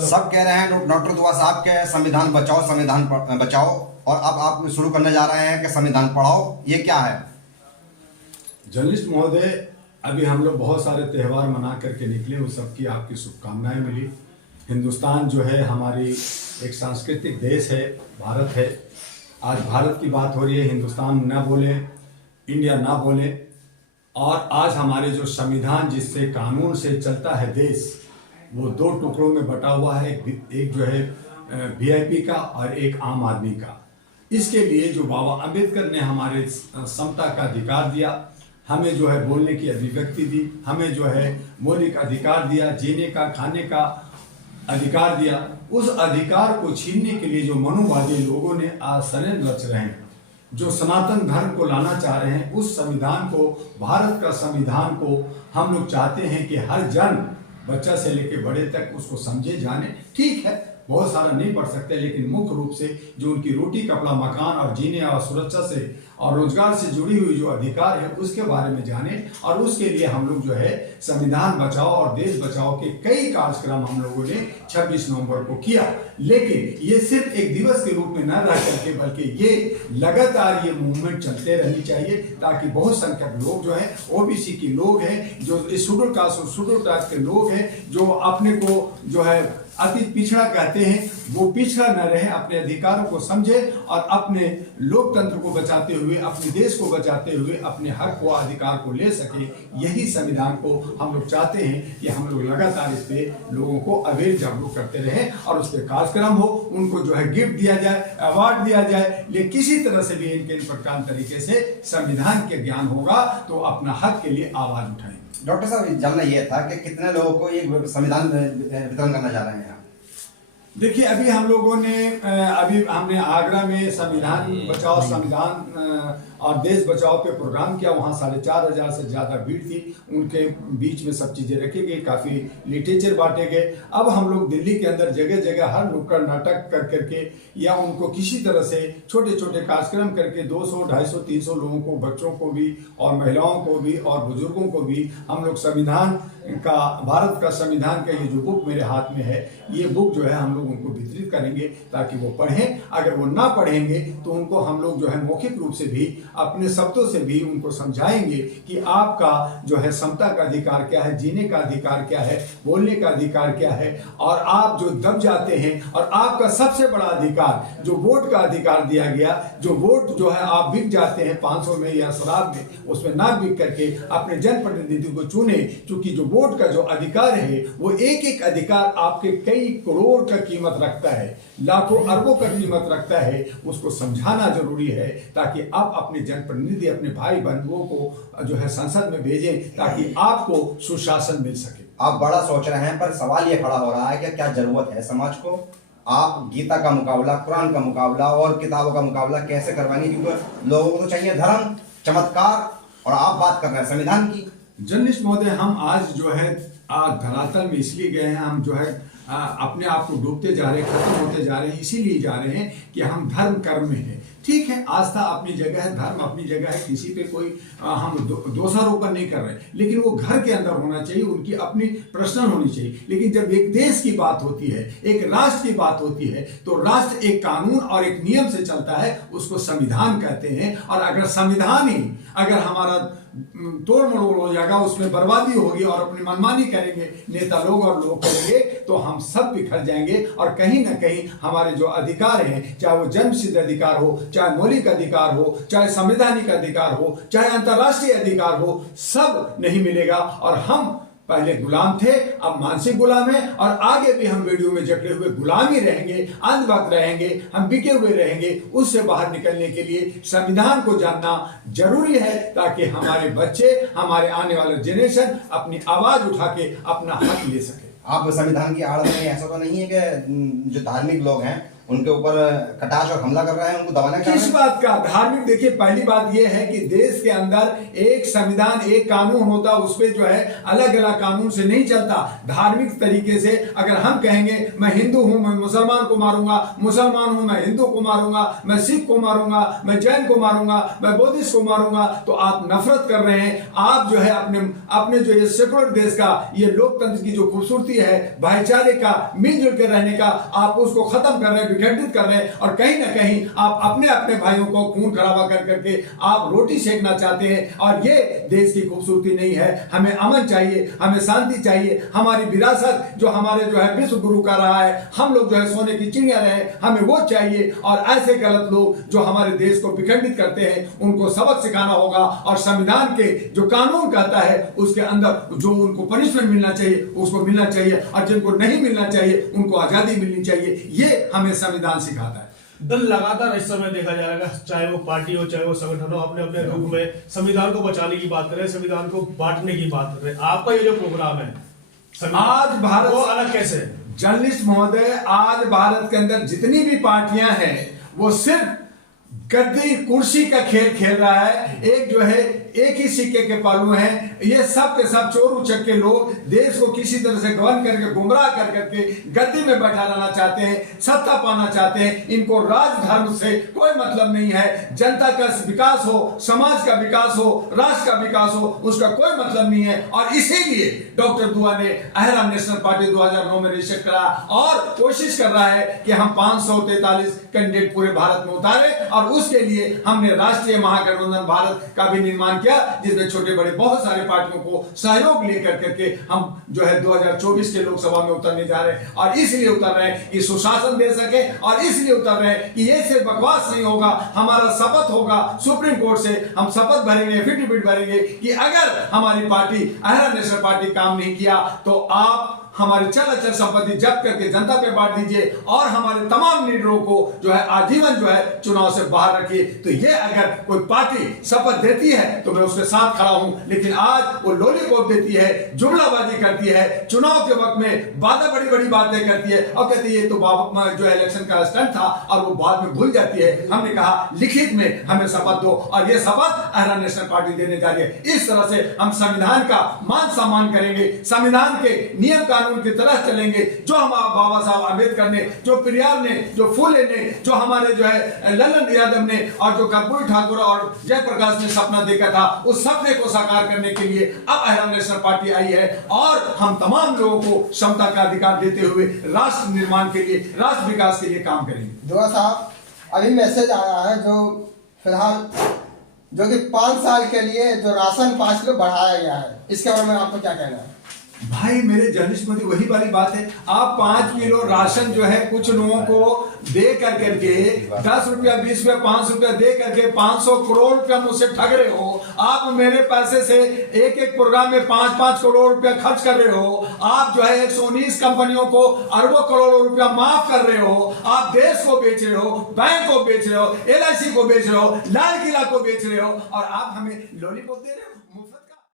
सब कह रहे हैं डॉक्टर दुआ साहब के संविधान बचाओ, संविधान बचाओ, और अब आप शुरू करने जा रहे हैं कि संविधान पढ़ाओ, ये क्या है? जर्नलिस्ट महोदय, अभी हम लोग बहुत सारे त्यौहार मना करके निकले, उस सबकी आपकी शुभकामनाएं मिली। हिंदुस्तान जो है हमारी एक सांस्कृतिक देश है, भारत है। आज भारत की बात हो रही है, हिंदुस्तान ना बोले, इंडिया ना बोले। और आज हमारे जो संविधान जिससे कानून से चलता है देश, वो दो टुकड़ों में बटा हुआ है। एक जो है वीआईपी का और एक आम आदमी का। इसके लिए जो बाबा अम्बेडकर ने हमारे समता का अधिकार दिया, हमें जो है बोलने की अभिव्यक्ति दी, हमें जो है मौलिक अधिकार दिया, जीने का खाने का अधिकार दिया, उस अधिकार को छीनने के लिए जो मनुवादी लोगों ने आज षड्यंत्र रच रहे हैं, जो सनातन धर्म को लाना चाह रहे हैं, उस संविधान को, भारत का संविधान को हम लोग चाहते हैं कि हर जन, बच्चा से लेकर बड़े तक उसको समझे जाने। ठीक है, बहुत सारा नहीं पढ़ सकते, लेकिन मुख्य रूप से जो उनकी रोटी कपड़ा मकान और जीने और सुरक्षा से और रोजगार से जुड़ी हुई जो अधिकार है उसके बारे में जाने। और उसके लिए हम लोग जो है संविधान बचाओ और देश बचाओ के कई कार्यक्रम हम लोगों ने 26 नवंबर को किया। लेकिन ये सिर्फ एक दिवस के रूप में न रह करके, बल्कि ये लगातार ये मूवमेंट चलते रहनी चाहिए, ताकि बहुत संख्यक लोग जो है ओबीसी के लोग हैं, जो शेड्यूल कास्ट और शेड्यूल ट्राइब के लोग हैं, जो अपने को जो है अति पिछड़ा कहते हैं, वो पिछड़ा न रहे, अपने अधिकारों को समझे और अपने लोकतंत्र को बचाते हुए, अपने देश को बचाते हुए अपने हक व अधिकार को ले सके। यही संविधान को हम लोग चाहते हैं कि हम लोग लगातार इस पे लोगों को अवेयर जागरूक करते रहें और उस पर कार्यक्रम हो, उनको जो है गिफ्ट दिया जाए, अवार्ड दिया जाए, लेकिन किसी तरह से भी इनके इन प्रकार तरीके से संविधान के ज्ञान होगा तो अपना हक के लिए आवाज उठाएंगे। डॉक्टर साहब, जानना यह था कि कितने लोगों को ये संविधान वितरण करना चाह रहे हैं? देखिए, अभी हम लोगों ने हमने आगरा में संविधान बचाओ, संविधान और देश बचाओ पे प्रोग्राम किया। वहाँ 4,500 से ज़्यादा भीड़ थी। उनके बीच में सब चीज़ें रखी गई, काफ़ी लिटरेचर बांटे गए। अब हम लोग दिल्ली के अंदर जगह जगह हर नुक्कड़ नाटक कर करके या उनको किसी तरह से छोटे छोटे कार्यक्रम करके 200, 250, 300 लोगों को, बच्चों को भी और महिलाओं को भी और बुजुर्गों को भी हम लोग संविधान का, भारत का संविधान का ये जो बुक मेरे हाथ में है, ये बुक जो है हम लोग उनको वितरित करेंगे ताकि वो पढ़ें। अगर वो ना पढ़ेंगे तो उनको हम लोग जो है मौखिक रूप से भी, अपने शब्दों से भी उनको समझाएंगे कि आपका जो है समता का अधिकार क्या है, जीने का अधिकार क्या है, बोलने का अधिकार क्या है। और आप जो दब जाते हैं, और आपका सबसे बड़ा अधिकार जो वोट का अधिकार दिया गया, जो वोट जो है आप बिक जाते हैं 500 में या शराब में, उसमें ना बिक करके अपने जनप्रतिनिधि को चुने। क्योंकि जो वोट का जो अधिकार है, वो एक एक अधिकार आपके कई करोड़ का कीमत रखता है, लाखों अरबों का कीमत रखता है। उसको समझाना जरूरी है ताकि आप अपने जनप्रतिनिधि, अपने भाई बंधुओं को जो है संसद में भेजें, ताकि आपको सुशासन मिल सके। आप बड़ा सोच रहे हैं, पर सवाल ये खड़ा हो रहा है कि क्या जरूरत है समाज को? आप गीता का मुकाबला, कुरान का मुकाबला और किताबों का मुकाबला कैसे करवाएंगे? क्योंकि लोगों को तो चाहिए धर्म, चमत्कार, और आप बात कर रहे हैं संविधान की। जर्नलिस्ट महोदय, हम आज जो है धरातल में इसलिए गए हैं, हम जो है अपने आप को डूबते जा रहे हैं, खत्म होते जा रहे हैं, इसीलिए जा रहे हैं कि हम धर्म कर्म में हैं। ठीक है, आस्था अपनी जगह है, धर्म अपनी जगह है, किसी पे कोई हम दोषारोपण नहीं कर रहे, लेकिन वो घर के अंदर होना चाहिए, उनकी अपनी पर्सनल होनी चाहिए। लेकिन जब एक देश की बात होती है, एक राष्ट्र की बात होती है, तो राष्ट्र एक कानून और एक नियम से चलता है, उसको संविधान कहते हैं। और अगर संविधान ही अगर हमारा तोड़ मरोड़ हो जाएगा, उसमें बर्बादी होगी और अपनी मनमानी करेंगे नेता लोग और लोग करेंगे, तो हम सब बिखर जाएंगे। और कहीं ना कहीं हमारे जो अधिकार हैं, चाहे वो जन्म सिद्ध अधिकार हो, चाहे मौलिक अधिकार हो, चाहे संवैधानिक अधिकार हो, चाहे अंतर्राष्ट्रीय अधिकार हो, सब नहीं मिलेगा। और हम पहले गुलाम थे, अब मानसिक गुलाम है, और आगे भी हम वीडियो में जकड़े हुए गुलाम ही रहेंगे, अंधभक्त रहेंगे, हम बिके हुए रहेंगे। उससे बाहर निकलने के लिए संविधान को जानना जरूरी है, ताकि हमारे बच्चे, हमारे आने वाले जनरेशन अपनी आवाज उठा के अपना हक ले सके। आप संविधान की आड़ में ऐसा तो नहीं है कि जो धार्मिक लोग हैं उनके ऊपर कटाक्ष और हमला कर रहे हैं, उनको दबाना चाह रहे किस हैं? बात का धार्मिक? देखिए, पहली बात यह है कि देश के अंदर एक संविधान, एक कानून होता, उस पे जो है अलग अलग कानून से नहीं चलता। धार्मिक तरीके से अगर हम कहेंगे मैं हिंदू हूं, मैं मुसलमान को मारूंगा, मुसलमान हूं मैं हिंदू को मारूंगा, मैं सिख को मारूंगा, मैं जैन को मारूंगा, मैं बौद्धिस्ट को मारूंगा, तो आप नफरत कर रहे हैं। आप जो है अपने जो ये सेकुलर देश का, ये लोकतंत्र की जो खूबसूरती है, भाईचारे का, मिलजुल के रहने का, आप उसको खत्म कर रहे हैं, विखंडित कर रहे हैं। और कहीं ना कहीं आप अपने अपने भाइयों को खून खराबा कर करके आप रोटी सेकना चाहते हैं। और ये देश की खूबसूरती नहीं है। हमें अमन चाहिए, हमें शांति चाहिए। हमारी विरासत जो हमारे जो है विश्व गुरु का रहा है, हम लोग जो है सोने की चिड़िया रहे, हमें वो चाहिए। और ऐसे गलत लोग जो हमारे देश को विखंडित करते हैं, उनको सबक सिखाना होगा। और संविधान के जो कानून कहता है उसके अंदर जो उनको पनिशमेंट मिलना चाहिए उसको मिलना चाहिए, और जिनको नहीं मिलना चाहिए उनको आजादी मिलनी चाहिए। ये हमें संविधान सिखाता है। दल लगातार इस समय देखा जाएगा, चाहे वो पार्टी हो चाहे वो संगठन हो, अपने अपने रूप में संविधान को बचाने की बात कर रहे हैं, संविधान को बांटने की बात कर रहे हैं। आपका ये जो प्रोग्राम है आज भारत, वो अलग कैसे है? जर्नलिस्ट महोदय, आज भारत के अंदर जितनी भी पार्टियां हैं वो सिर्फ गद्दी कुर्सी का खेल खेल रहा है। एक जो है एक ही सिक्के के पहलू हैं। ये सब के सब चोर उचक्के लोग देश को किसी तरह से गवर्न करके, गुमराह कर करके गद्दी में बैठा रहना चाहते हैं, सत्ता पाना चाहते हैं। इनको राजधर्म से कोई मतलब नहीं है। जनता का विकास हो, समाज का विकास हो, राष्ट्र का विकास हो, उसका कोई मतलब नहीं है। और इसीलिए डॉक्टर दुआ ने अहरा नेशनल पार्टी 2009 में रजिस्टर करा और कोशिश कर रहा है कि हम 543 कैंडिडेट पूरे भारत में उतारे। और उसके लिए हमने राष्ट्रीय महागठबंधन भारत का भी निर्माण किया, जिसमें छोटे बड़े बहुत सारे पार्टियों को सहयोग लेकर करके हम जो है 2024 के लोकसभा में उतरने जा रहे हैं। और इसलिए उतर रहे हैं कि सुशासन दे सके, और इसलिए उतर रहे हैं कि ये सिर्फ बकवास नहीं होगा, हमारा शपथ होगा सुप्रीम कोर्ट से। हम शपथ भरेंगे, एफिडेविट भरेंगे कि अगर हमारी पार्टी अहरा नेशनल पार्टी काम नहीं किया तो आप हमारी चल अचल संपत्ति जब्त करके जनता पे बांट दीजिए, और हमारे तमाम लीडरों को जो है आजीवन जो है चुनाव से बाहर रखिए। तो ये अगर कोई पार्टी शपथ देती है तो मैं उसके साथ खड़ा हूं, लेकिन आज वो लॉलीपॉप देती है, जुमलाबाजी करती है, चुनाव के वक्त में बड़ी बड़ी बातें करती है और कहती है ये तो जो है इलेक्शन का स्टंट था, और वो बाद में भूल जाती है। हमने कहा लिखित में हमें शपथ दो, और ये शपथ अहरा नेशनल पार्टी देने जा रही है। इस तरह से हम संविधान का मान सम्मान करेंगे, संविधान के नियम कानून की तरह चलेंगे, जो हम बाबा साहब अम्बेडकर ने, जो पेरियार ने, जो फुले ने, जो हमारे जो है ललन यादव ने, और जो कर्पूरी ठाकुर और जयप्रकाश ने सपना देखा था, उस सपने को साकार करने के लिए अब अहरा नेशनल पार्टी आई है। और हम तमाम लोगों को क्षमता का अधिकार देते हुए राष्ट्र निर्माण के लिए, राष्ट्र विकास के लिए काम करेंगे। दुआ साहब, अभी मैसेज आया है जो फिलहाल जो कि 5 साल के लिए जो राशन 5 किलो बढ़ाया गया है, इसके बारे में आपको क्या कहना है? भाई मेरे जर्नलिस्ट में वही वाली बात है। आप 5 किलो राशन जो है कुछ लोगों को दे कर करके 10 रुपया, 20 रुपया, 5 रुपया दे करके 500 करोड़ रुपया मुझसे ठग रहे हो। आप मेरे पैसे से एक एक प्रोग्राम में 5-5 करोड़ रुपया खर्च कर रहे हो। आप जो है 119 कंपनियों को अरबों करोड़ों रुपया माफ कर रहे हो। आप देश को बेच रहे हो, बैंक को बेच रहे हो, LIC को बेच रहे हो, लाल किला को बेच रहे हो, और आप हमें लॉलीपॉप दे रहे हो।